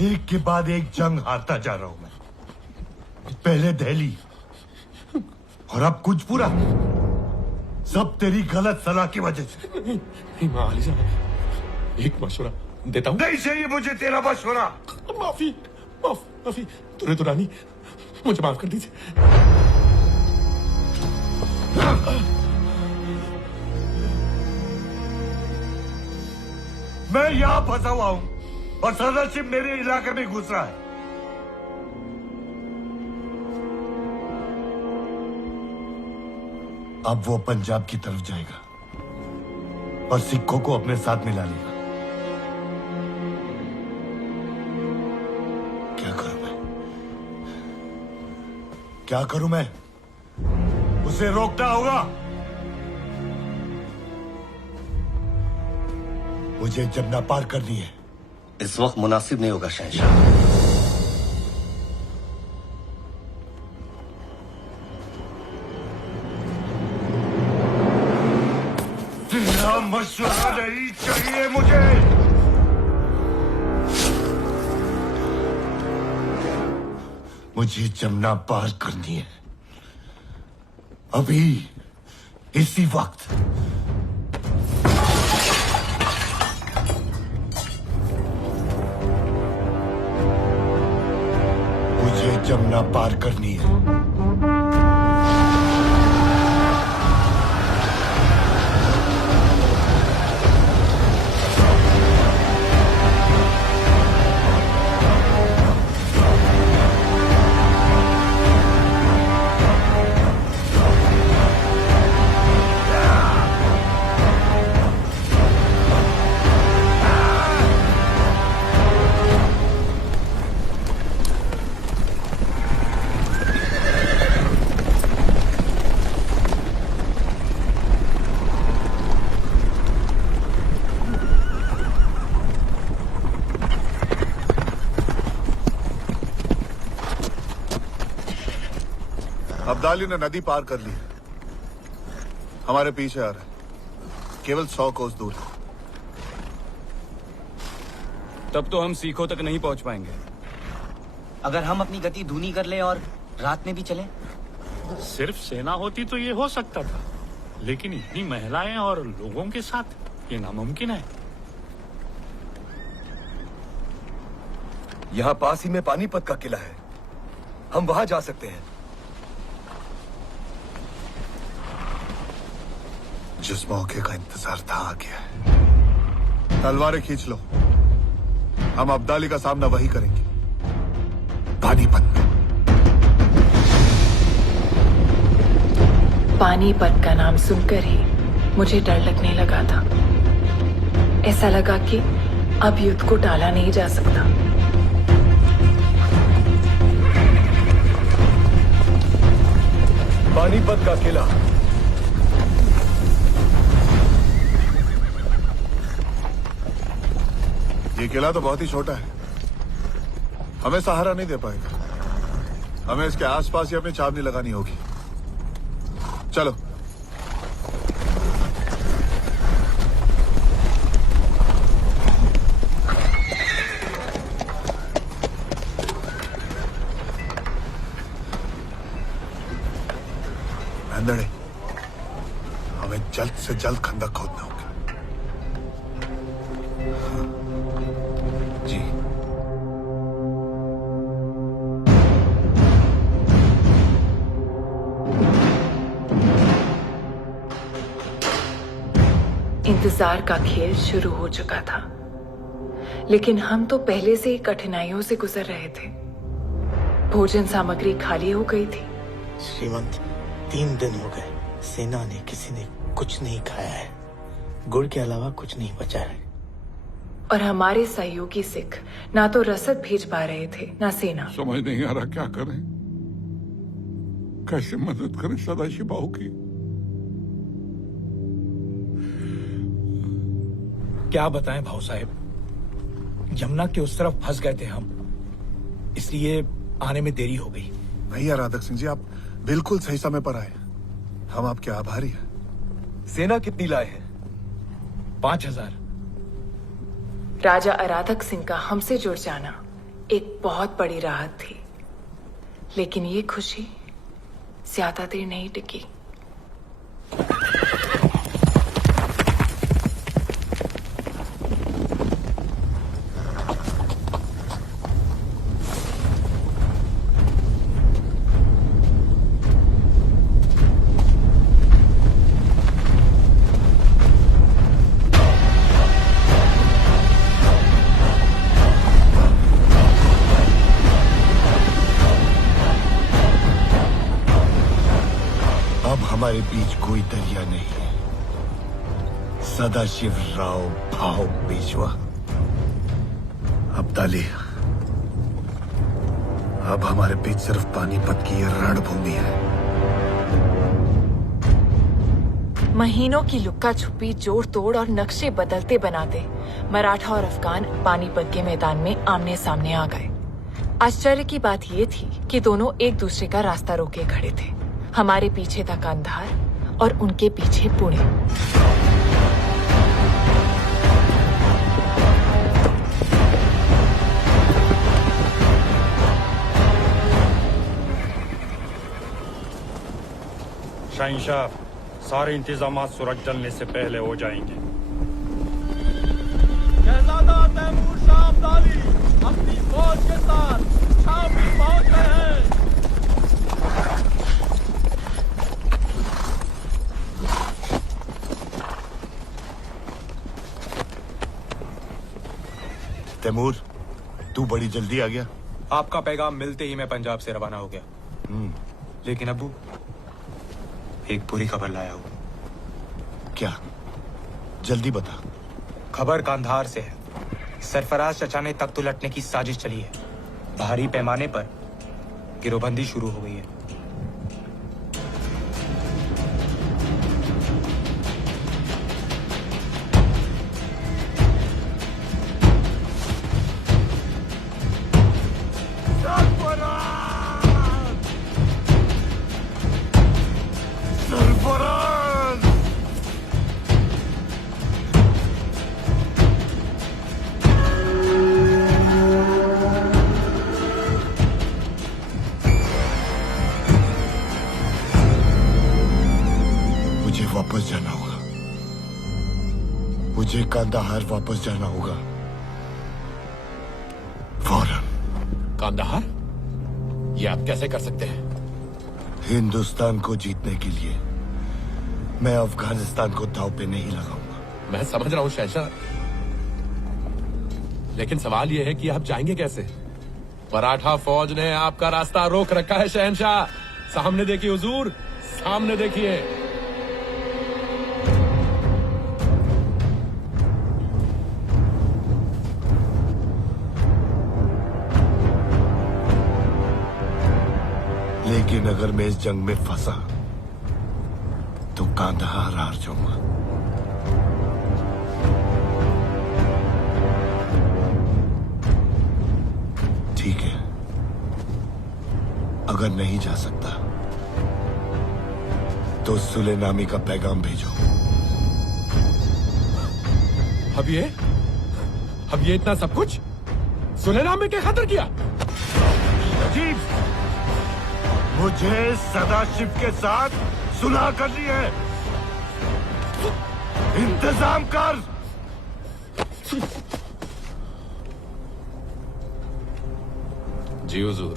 एक के बाद एक जंग हारता जा रहा हूं मैं। पहले दिल्ली और अब कुछ पूरा, सब तेरी गलत सलाह की वजह से। नहीं माली साहब, एक मशवरा देता हूँ। नहीं चाहिए मुझे तेरा मशवरा। माफी माफी तुरे दुरानी, मुझे माफ कर दीजिए। मैं यहां फंसा हुआ हूं और सदस्य मेरे इलाके में घुस रहा है। अब वो पंजाब की तरफ जाएगा और सिखों को अपने साथ मिला लेगा। क्या करूं मैं? उसे रोकना होगा। मुझे जमुना पार करनी है। इस वक्त मुनासिब नहीं होगा शहंशाह। तेरा मशवरा नहीं चाहिए मुझे। मुझे जमुना पार करनी है, अभी, इसी वक्त। मुझे जमुना पार करनी है। अब्दाली ने नदी पार कर ली, हमारे पीछे आ रहा है, केवल 100 कोस दूर। तब तो हम सीखों तक नहीं पहुंच पाएंगे। अगर हम अपनी गति धीमी कर ले और रात में भी चले? सिर्फ सेना होती तो ये हो सकता था, लेकिन इतनी महिलाएं और लोगों के साथ ये नामुमकिन है। यहाँ पास ही में पानीपत का किला है, हम वहां जा सकते हैं। जिस मौके का इंतजार था आ गया है। तलवारें खींच लो, हम अब्दाली का सामना वही करेंगे, पानीपत में। पानीपत का नाम सुनकर ही मुझे डर लगने लगा था। ऐसा लगा कि अब युद्ध को टाला नहीं जा सकता। पानीपत का किला, ये किला तो बहुत ही छोटा है, हमें सहारा नहीं दे पाएगा। हमें इसके आसपास ही अपनी छावनी लगानी होगी। चलो। अंदर हमें जल्द से जल्द खंदक खोदना होगा। जी। इंतजार का खेल शुरू हो चुका था, लेकिन हम तो पहले से ही कठिनाइयों से गुजर रहे थे। भोजन सामग्री खाली हो गई थी। श्रीमंत, 3 दिन हो गए, सेना ने किसी ने कुछ नहीं खाया है। गुड़ के अलावा कुछ नहीं बचा है। और हमारे सहयोगी सिख ना तो रसद भेज पा रहे थे, ना सेना। समझ नहीं आ रहा क्या करें, कैसे मदद करें सदाशिव की। क्या बताएं भाऊ साहब, यमुना के उस तरफ फंस गए थे हम, इसलिए आने में देरी हो गई। भैया राधक सिंह जी, आप बिल्कुल सही समय पर आए, हम आपके आभारी हैं। सेना कितनी लाए हैं? 5000। राजा अराधक सिंह का हमसे जुड़ जाना एक बहुत बड़ी राहत थी, लेकिन ये खुशी ज्यादा देर नहीं टिकी। अब हमारे बीच कोई दरिया नहीं है। सदाशिव राव भाव पेशवा। अब्दाली, अब हमारे बीच सिर्फ पानीपत की ये रणभूमि है। महीनों की लुक्का छुपी, जोड़ तोड़ और नक्शे बदलते बनाते मराठा और अफगान पानीपत के मैदान में आमने सामने आ गए। आश्चर्य की बात ये थी कि दोनों एक दूसरे का रास्ता रोके खड़े थे। हमारे पीछे था कांधार और उनके पीछे पुणे। शहंशाह, सारे इंतजाम सूरज ढलने से पहले हो जाएंगे। शहजादा तैमूर शाह अब्दाली अपनी फौज के साथ शाम में पहुंच रहे हैं। तैमूर, तू बड़ी जल्दी आ गया। आपका पैगाम मिलते ही मैं पंजाब से रवाना हो गया। लेकिन अब्बू, एक बुरी खबर लाया हूं। क्या? जल्दी बता। खबर कांधार से है। सरफराज चचा ने तख्त उलटने की साजिश चली है। भारी पैमाने पर गिरोहबंदी शुरू हो गई है। मुझे वापस जाना होगा। मुझे कांदाहार वापस जाना होगा फौरन। कांदाहार? ये आप कैसे कर सकते हैं? हिंदुस्तान को जीतने के लिए मैं अफगानिस्तान को दांव पे नहीं लगाऊंगा। मैं समझ रहा हूँ शहंशाह, लेकिन सवाल यह है कि आप जाएंगे कैसे? मराठा फौज ने आपका रास्ता रोक रखा है शहंशाह। सामने देखिए हुजूर, सामने देखिए। लेकिन अगर मैं इस जंग में फंसा तो कांदाहार हार जाऊंगा। ठीक है, अगर नहीं जा सकता तो सुलेनामी का पैगाम भेजो। अब ये इतना सब कुछ सुलेनामे के खातिर किया? अजीब, मुझे सदाशिव के साथ सुलह करनी है। इंतजाम कर। जी हुजूर।